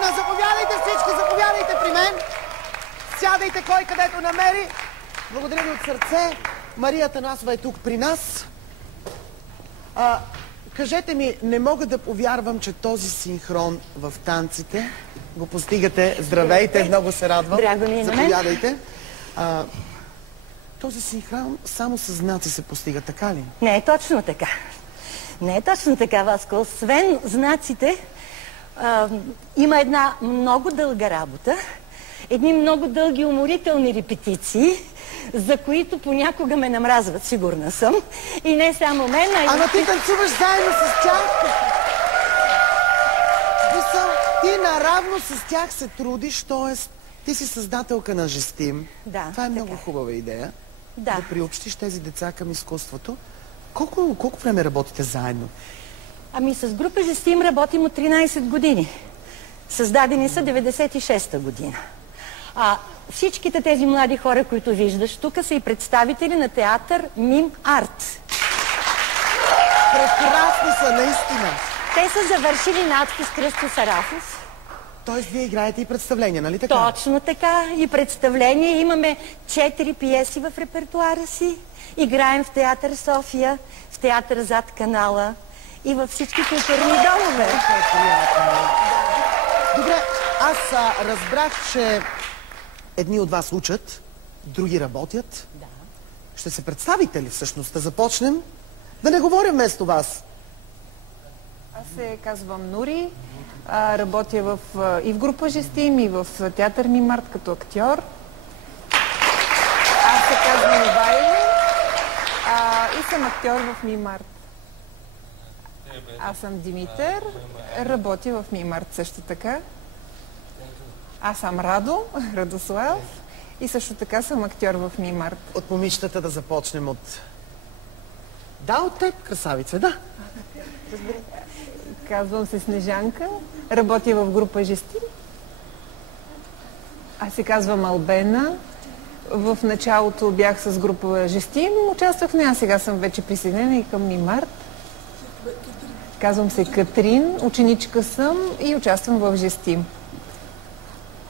година. Заповядайте всички, заповядайте при мен. Сядайте кой където намери. Благодаря ви от сърце. Мария Атанасова е тук при нас. Кажете ми, не мога да повярвам, че този синхрон в танците го постигате. Здравейте, много се радвам. Драго ми е на мен. Заповядайте. Този синхрон само с знаци се постига, така ли? Не е точно така. Не е точно така, Васко. Освен знаците, има една много дълга работа, едни много дълги уморителни репетиции, за които понякога ме намразват, сигурна съм. И не само мен, а и... Ама ти танцуваш заедно с тях. Ти наравно с тях се трудиш, т.е. ти си създателка на Жестим. Да, това е много хубава идея. Да. Да приобщиш тези деца към изкуството. Колко време работите заедно? Ами с група Жестим работим от 13 години. Създадени са 96-та година. Всичките тези млади хора, които виждаш тук, са и представители на театър Мим Арт. Прекрасни са, наистина. Те са завършили надпис Кръстю Сарафов. Тоест вие играете и представления, нали така? Точно така. И представления. Имаме 4 пиеси в репертуара си. Играем в театър София, в театър Зад канала и във всички културни домове. Добре, аз разбрах, че едни от вас учат, други работят. Да. Ще се представите ли всъщност? Да започнем? Да не говорим вместо вас. Аз се казвам Нури. Работя и в група Жестим, и в театър Мимарт като актьор. Аз се казвам Ивайло и съм актьор в Мимарт. Аз съм Димитър, работя в Мимарт също така. Аз съм Радослав и също така съм актьор в Мимарт. От момичетата да започнем от... Да, от теб, красавица, да. Казвам се Снежанка, работя в група Жестим. Аз се казвам Албена. В началото бях с група Жестим, участвах в нея, сега съм вече присъединена и към Мимарт. Казвам се Катрин, ученичка съм и участвам в Жестим.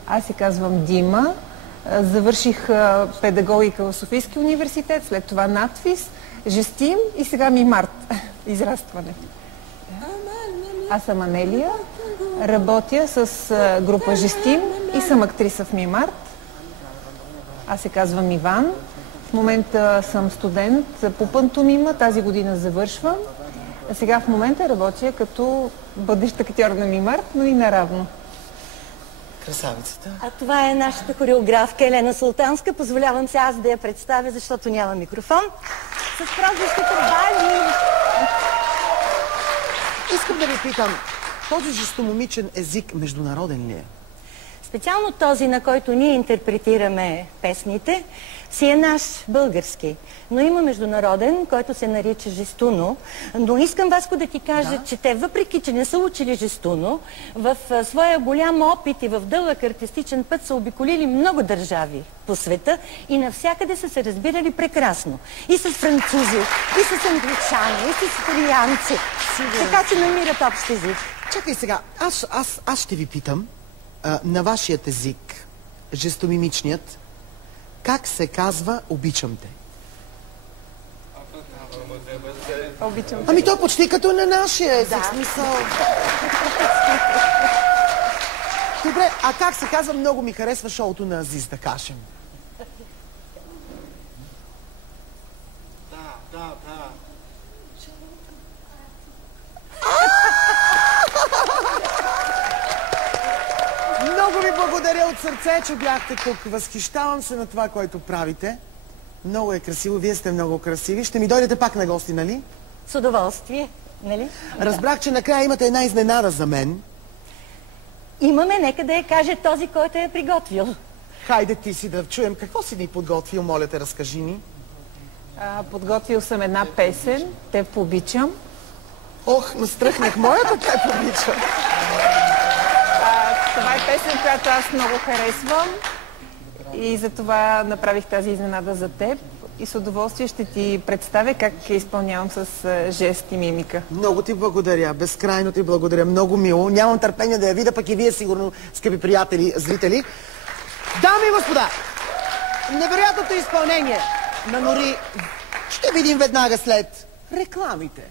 Аз се казвам Дима, завърших педагогика в Софийския университет, след това надпис, Жестим и сега Мимарт, израстване. Аз съм Анелия, работя с група Жестим и съм актриса в Мимарт. Аз се казвам Иван. В момента съм студент по пантомима, тази година завършвам. А сега в момента работя като бъдещ актьор на Мимарт, но и наравно. Красавицата. А това е нашата хореографка Елена Султанска. Позволявам се аз да я представя, защото няма микрофон. С прозвището Бали. Искам да ви питам, този жестомомичен език международен ли е? Специално този, на който ние интерпретираме песните, си е наш български. Но има международен, който се нарича жестуно. Но искам, Васко, да ти кажа, че те, въпреки че не са учили жестуно, в своя голям опит и в дълъг артистичен път са обиколили много държави по света и навсякъде са се разбирали прекрасно. И с французи, и с англичани, и с италианци. Така че намират общ език. Чакай сега, аз ще ви питам, на вашият език, жестомимичният, как се казва обичам те? Обичам те. Ами то почти като на нашия език, смисъл. Добре, а как се казва, много ми харесва шоуто на Азиз, да кажем? Да. Много ви благодаря от сърце, че бяхте тук. Възхищавам се на това, което правите. Много е красиво, вие сте много красиви. Ще ми дойдете пак на гости, нали? С удоволствие, нали? Разбрах, че накрая имате една изненада за мен. Имаме, нека да я каже този, който я е приготвил. Хайде ти си да чуем. Какво си ни подготвил, моля те, разкажи ни. Подготвил съм една песен, Те обичам. Ох, настръхнах моята, Те обичам. Това е песен, която аз много харесвам и затова направих тази изненада за теб. и с удоволствие ще ти представя как я изпълнявам с жест и мимика. Много ти благодаря, безкрайно ти благодаря, много мило. Нямам търпение да я видя, пък и вие сигурно, скъпи приятели, зрители. Дами и господа, невероятното изпълнение на Нори ще видим веднага след рекламите.